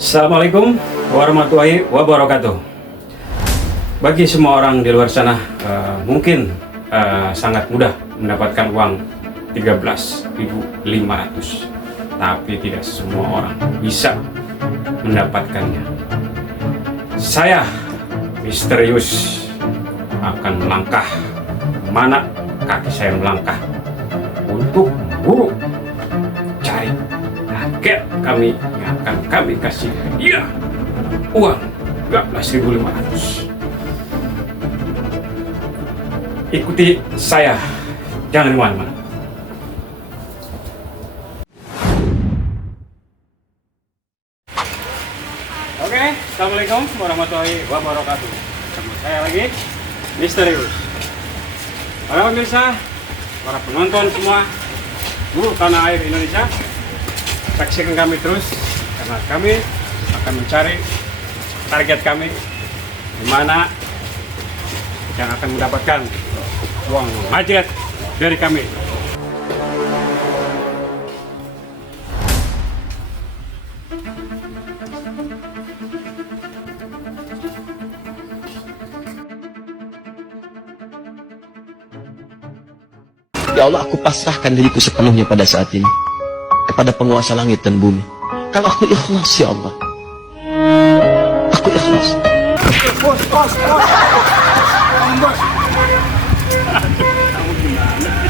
Assalamualaikum warahmatullahi wabarakatuh. Bagi semua orang di luar sana mungkin sangat mudah mendapatkan uang 13.500, tapi tidak semua orang bisa mendapatkannya. Saya misterius akan melangkah mana kaki saya melangkah untuk memburu cari target kami yang akan kami kasih hadiah uang 13.500. Ikuti saya, jangan kemana-mana. Oke, assalamualaikum warahmatullahi wabarakatuh. Ketemu saya lagi, Misterius. Para pemirsa, para penonton semua, seluruh tanah air Indonesia, saksikan kami terus karena kami akan mencari target kami di mana yang akan mendapatkan uang hajat dari kami. Ya Allah, aku pasrahkan diriku sepenuhnya pada saat ini kepada penguasa langit dan bumi. Kalau aku ikhlas, ya Allah, aku ikhlas. Bos.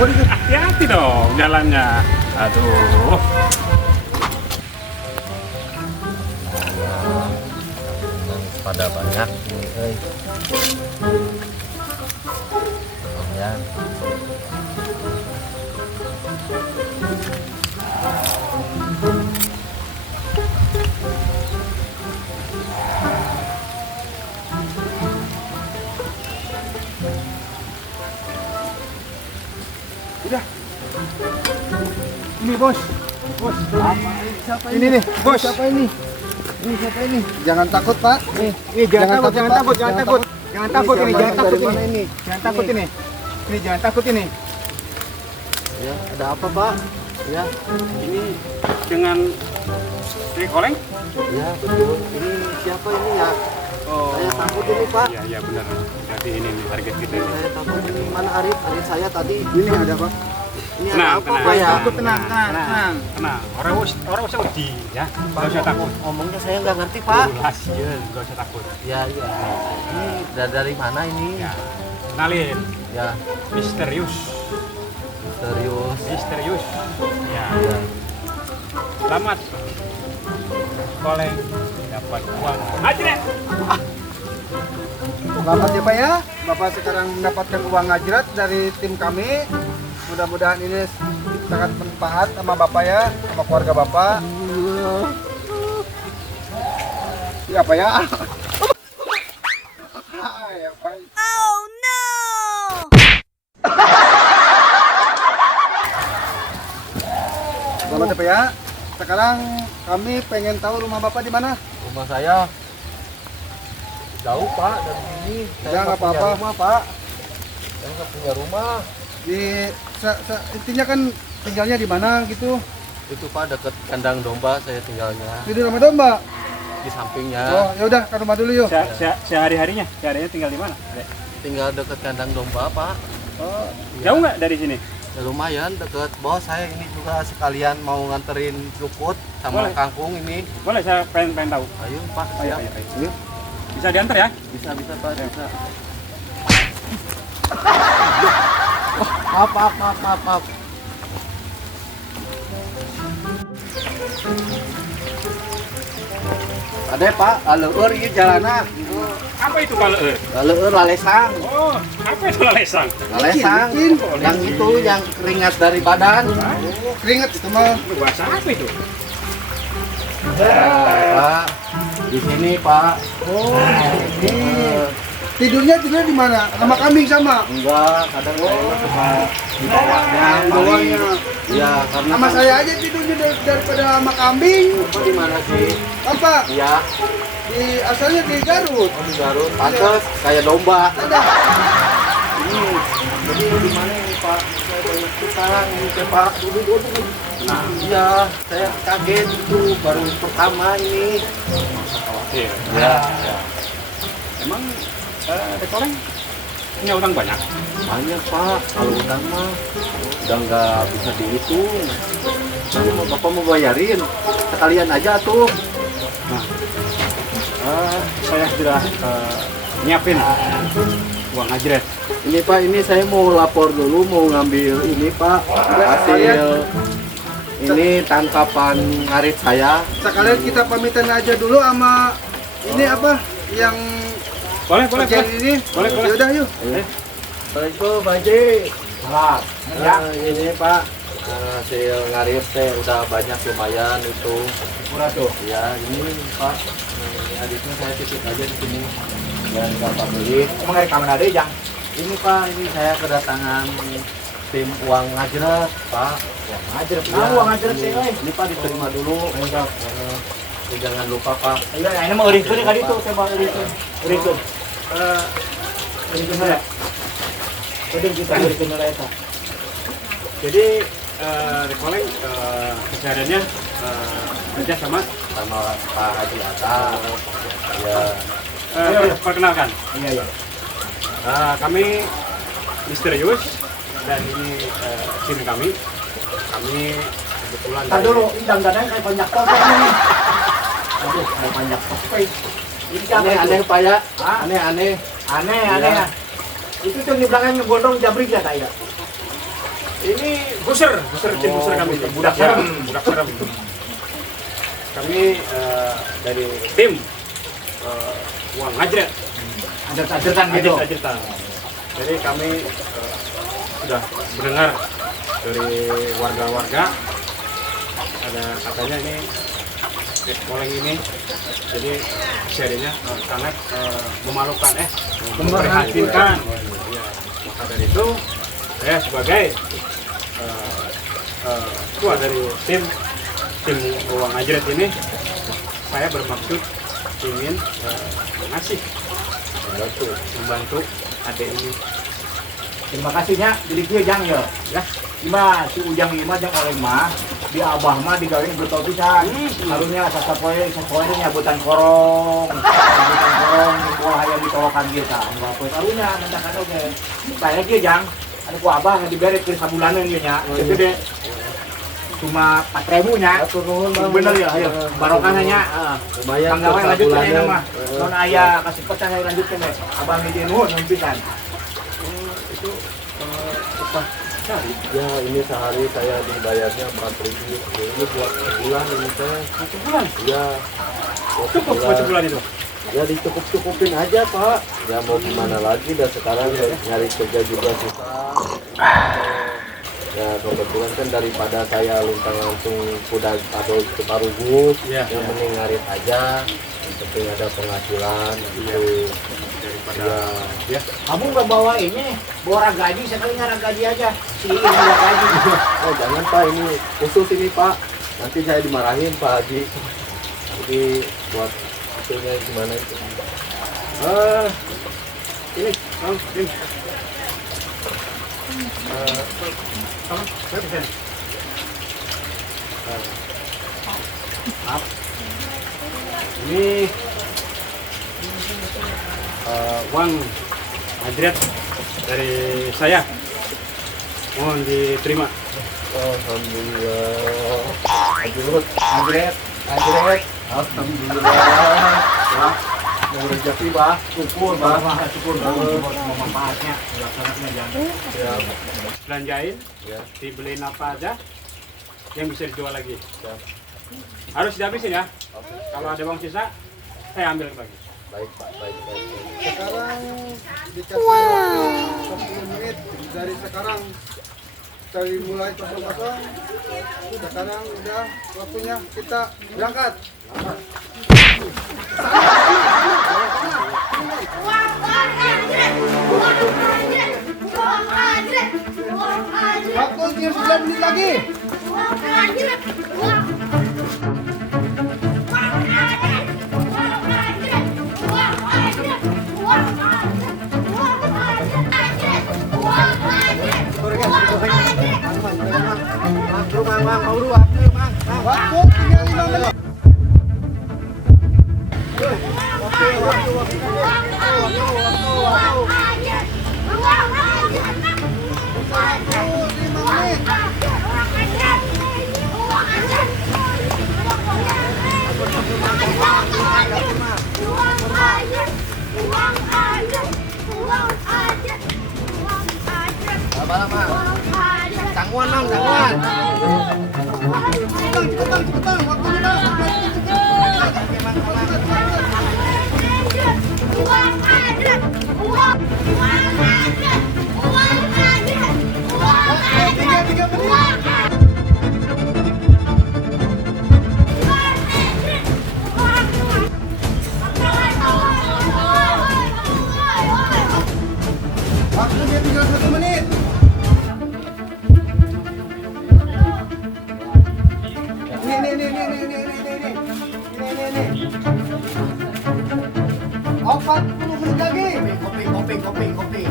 Hati-hati dong jalannya. Aduh. Pada banyak ya. Udah. Ini bos. Siapa ini nih? Bos. Siapa ini? Ini siapa ini? Jangan takut, Pak. Ini jangan takut ini, jangan takut ini. Jangan takut ini. Ini jangan takut ini. Ya, ada apa, Pak? Ya, Ini dengan koleng? ya betul. Ini siapa ini ya? Oh, Saya takut ini, Pak. Iya benar. Jadi ini nih target kita ini. Saya takut ini. Mana Arif? Arif saya tadi. Ini ada, Pak. Ini ada Tenang, apa, tenang, Pak ya? Takut, tenang. Tenang. Orang usah uji ya. Gak usah takut. Ngomongnya saya nggak ngerti, Pak. Hasil, gak usah takut. Ya. Ini dari mana ini? Ya, kenalin. Ya, Misterius. serius. Ya. Ya. Selamat. Koleng dapat uang. Aja. Selamat ya Pak ya. Bapak sekarang mendapatkan uang ngajrat dari tim kami. Mudah-mudahan ini sangat bermanfaat sama Bapak ya, sama keluarga Bapak. Ya Pak ya. Ya, Pak. Selamat ya Pak ya. Sekarang kami pengen tahu rumah Bapak di mana? Rumah saya jauh, Pak, dari sini. Saya Ya, nggak nggak punya apa-apa. rumah, Pak. Saya nggak punya rumah. Intinya kan tinggalnya di mana gitu? Itu, Pak, dekat kandang domba saya tinggalnya. Di rumah domba. Di sampingnya. Oh, ya udah ke rumah dulu yuk. Sehari-harinya tinggal di mana? Tinggal dekat kandang domba, Pak. Oh, jauh nggak dari sini? Ya, lumayan dekat. Bos saya ini juga sekalian mau nganterin luput sama Boleh. kangkung ini. Boleh, saya pengen tahu. Ayo, Pak. Ayo. Ayo. Bisa diantar ya? Bisa, Pak. Ya. Bisa. Maaf. Ada, Pak, galeur ieu jalanna. Apa itu kalau? Galeur lalesang. Oh, apa itu lalesang? Lalesang. Yang itu yang keringat dari badan. Keringet itu mah. Bahasa apa itu? Pak, di sini, Pak. Oh, ini. Tidurnya di mana? Sama kambing sama. Enggak, kadang saya suka di bawahnya. Di bawahnya. Ya, karena Sama saya aja tidurnya daripada sama kambing. Bapak di mana sih? Apa? Iya, Asalnya di Garut. oh di Garut. Pantes kayak domba. Ada. Ini, jadi di mana ini, Pak? Saya banyak utang ini, Pak. Dulu. Nah, Iya, saya kaget itu baru pertama ini. iya. Ya, Emang Rekoleng punya utang banyak? banyak Pak. Kalau utang mah udah nggak bisa dihitung. Tapi mau Bapak mau bayarin, sekalian aja tuh. Nah, saya sudah nyiapin uang ngajret. Ini Pak, ini saya mau lapor dulu, mau ngambil ini Pak, hasil ini tangkapan ngarit saya. Sekalian kita pamitan aja dulu sama ini apa yang Boleh, kerjaan ini. Boleh. Yaudah yuk. Assalamualaikum Pak Haji. Salam. Ini Pak, hasil ngarit teh udah banyak lumayan itu. Murah tuh. Ya, ini Pak. Ini adiknya saya titip aja di sini. Dan Bapak beli. Emang dari kamar ada Jang? Ini Pak, ini saya kedatangan tim uang ngajret, Pak. Uang ngajret. Ya, Uang ngajret sih, ini Pak diterima dulu. Jangan lupa Pak. Iya, ini mau urikeun ka ditu, teh Bang urikeun. Urikeun. Urikeun heula. Kodeng kita urikeun heula eta. Jadi Rekoleng kesehariannya kerja sama Pak Haji Atta. Ya, perkenalkan. Iya. Kami misterius dan ini tim kami. Kami kebetulan Entar dulu, ini dandanan kayak banyak topeng ini. Aduh, kayak banyak topeng. Ini siapa aneh-aneh itu? Pak ya. Hah? Aneh-aneh. Aneh. Iya. Itu tuh di belakangnya gondrong jabrik ya kayak. ini buser tim buser kami, budak serem. Kami dari tim uang ngajret. Ajar-ajarkan gitu. Cerita. Jadi kami sudah mendengar dari warga-warga ada katanya ini Rekoleng ini jadi serinya sangat memalukan memprihatinkan. Ya, maka dari itu saya sebagai ketua dari tim uang ngajret ini saya bermaksud ingin ngasih membantu adik ini. Terima kasihnya, jadi dia Jang ya. Ya, Ima si Ujang Ima Jang oleh mah di abah mah digawein betul pisan. Harusnya sapoe nyabutan korong. Nyabutan korong di hayang ditolokan kita. Enggak poe karunya nandakan oge. Saya ge Jang, ada ku abah dibere keur sabulanan ieu nya. Gede. Cuma 4.000 nya. Atur nuhun Bang. Bener ya, ayo barokah nya. Lumayan Mangga we lanjut bulanan. kana mah. Non aya kasih percaya lanjutkeun we. Abah ngidin nuhun pisan. itu upah sehari. Ya, ini sehari saya dibayarnya 4.000. Ini buat sebulan ini teh. 1 bulan. Ya, Cukup buat sebulan itu. Ya dicukup-cukupin aja Pak. Ya mau gimana lagi, dan sekarang nyari kerja juga susah. Ya kebetulan kan daripada saya luntang langsung kuda atau ke Parugu, Iya, yang iya. penting ngarit aja. Yang penting ada penghasilan gitu. Daripada ya. Kamu nggak bawa ini, bawa gaji, sekali nggak gaji aja. Si ini nggak gaji. Oh jangan Pak, ini khusus ini Pak. Nanti saya dimarahin Pak Haji. Jadi buat hasilnya gimana itu? Ini, ini. Kamu, saya bisa. Maaf. Ini uang ngajret dari saya. Mohon diterima. Alhamdulillah. Anjret. Alhamdulillah. Ya, mau rezeki Pak. Syukur, bah, syukur manfaatnya. Laksanakan jangan. Ya, Belanjain, ya. dibeliin apa aja yang bisa dijual lagi. Ya. Harus dihabisin ya. Kalau ada uang sisa, saya ambil lagi. Baik Pak, baik. Sekarang dikasih waktu 10 menit dari sekarang. Dari mulai kosong-kosong, sekarang udah waktunya kita berangkat. Waktu tinggal 9 menit lagi. Mang, mang, mau dua. Waktu tinggal 5 menit. Tangguan, Mang, tangguan. Cepetan, waktunya, waktunya tinggal 1 menit. Nih. 40 menit lagi. Kopi.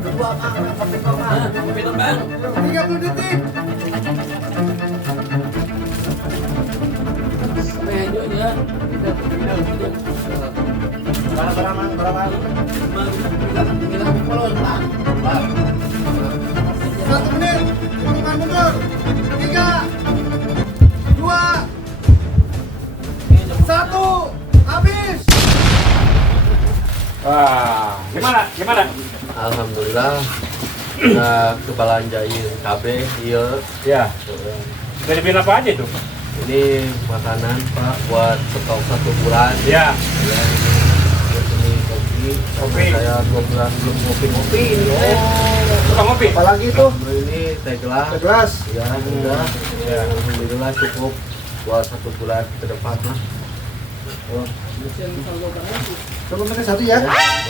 Kedua, Mang, kopi, Mang. Kopi terbang. 30 detik. Berapa, Mang? Berapa? 1 menit. Hitungan mundur. 3, 2, 1. Habis. Wah, gimana? Alhamdulillah. Nah, kebalanjain KB, iya. Ya. Bisa dibilang apa aja tuh? Ini makanan Pak buat stok 1 bulan. Ya. Ya. Terus ini kopi. Kopi. Saya 2 bulan belum ngopi ini. Tukang ngopi. Apalagi tuh? Ini teh gelas. Gelas. Ya, sudah. Ya. Alhamdulillah cukup buat 1 bulan ke depan mah. Oh, Coba minta 1 ya.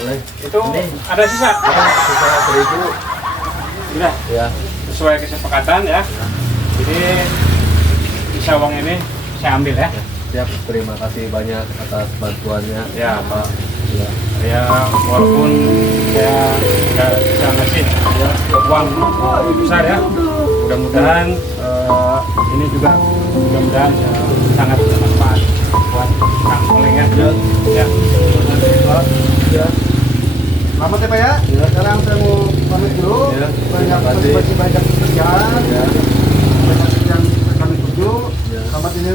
boleh. Itu Ini. ada sisa. Ada sisa 1.000. Sudah Ya. sesuai kesepakatan ya. Jadi sisa uang ini saya ambil ya. Siap, terima kasih banyak atas bantuannya. Ya, Pak. Ya. Ya, walaupun saya nggak bisa ngasih uang besar ya. Mudah-mudahan ini juga mudah-mudahan sangat bermanfaat buat Kang Oleng ya. Ya. Ya. Selamat ya Pak ya. Ya. Sekarang saya mau pamit dulu. Ya. Banyak Terima kasih. banyak pekerjaan. Ya. Banyak yang kami tuju. Ya. Selamat ini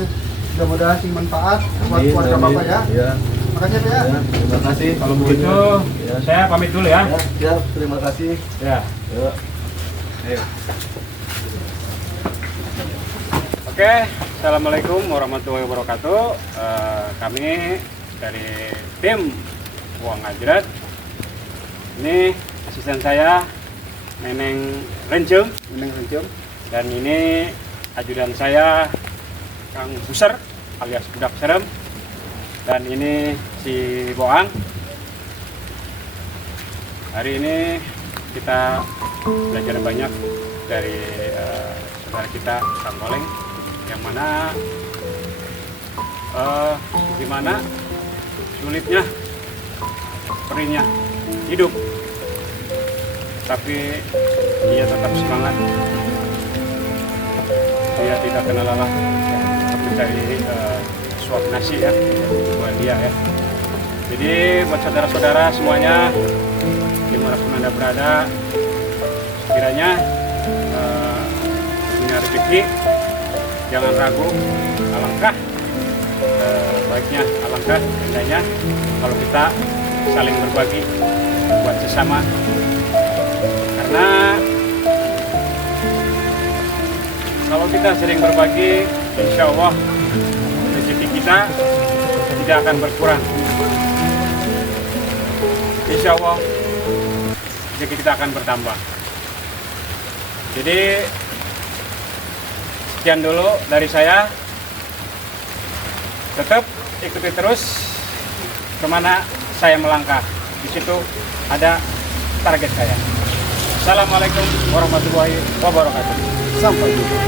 mudah-mudahan sih manfaat buat Amin, keluarga amin. Bapak ya. Ya. Makasih Pak ya. Ya. Terima kasih. Kalau begitu Ya. saya pamit dulu ya. Ya, siap, terima kasih. Ya. Ya. Ayo. Oke, assalamualaikum warahmatullahi wabarakatuh. Kami dari tim Uang Ngajrat. Ini asisten saya Neneng Rencung, dan ini ajudan saya Kang Buser alias Budak Serem, dan ini si Boang. Hari ini kita belajar banyak dari saudara kita Kang Oleng, yang mana gimana sulitnya, perihnya hidup, tapi dia tetap semangat, dia tidak kenal lelah mencari suap nasi ya buat dia ya. Jadi buat saudara-saudara semuanya dimanapun Anda berada, sekiranya punya rezeki, jangan ragu. Alangkah baiknya, alangkah indahnya kalau kita saling berbagi buat sesama, karena kalau kita sering berbagi, insya Allah rezeki kita tidak akan berkurang. Insya Allah rezeki kita akan bertambah. Jadi sekian dulu dari saya. Tetap ikuti terus kemana saya melangkah. Di situ ada target saya. Assalamualaikum warahmatullahi wabarakatuh. Sampai jumpa.